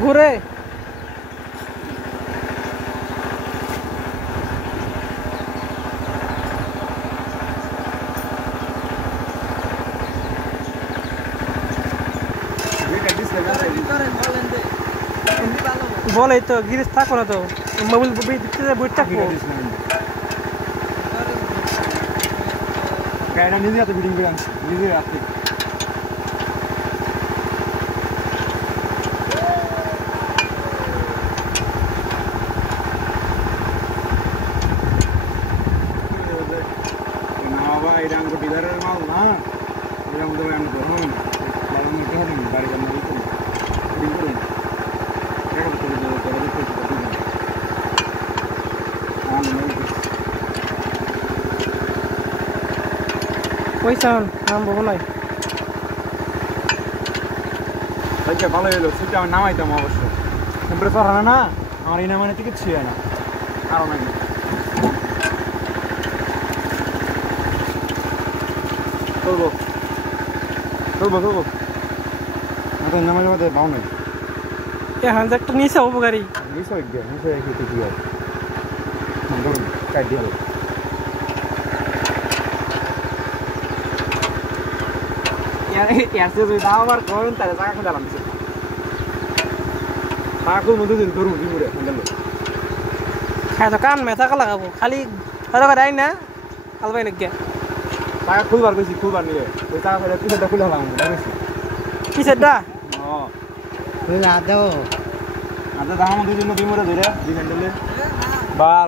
ঘুরে বলে তো গিরিশ থাকো না তো মোবাইল বই থাকবো গাড়িটা নিজে হাতে বিডিং করে আনছি নিজে হাতে না বাবা এটা আমাকে ডিলারের মাল না এটা আমাদের আমি ধরবো না ভালো মতো হবে না গাড়ি বানাবো তো বিডিং করুন এটা করে দেবো করে দিতে পয়সা নাম বলো নাই ভালো হলো সিটটা আমি নামাইতাম অবশ্য টেম্পারেচার হয় না আমার এই নামানে টিকিট ছিল না আরও নাই চলবো চলবো চলবো আমাদের নামাজের মধ্যে ভাও নাই একটা নিচে উপকারী নিশ্চয় একদিন নিশ্চয় একদিন কি হয় কাট দিয়ে হলো আমার করুন তাহলে টাকা খুঁজে আলাম টাকা খুব মধ্যে দিন ধরুন দিন খাই তো কান মেথা লাগাবো খালি আই না আলবাই নাকি টাকা খুলবার গেছি খুলবার নিয়ে ওই টাকা ফেলে পিছাটা খুলে হলাম কিসেরটা আদা আদা দাম দুই দিন ধরে দিন হ্যান্ডেলে বার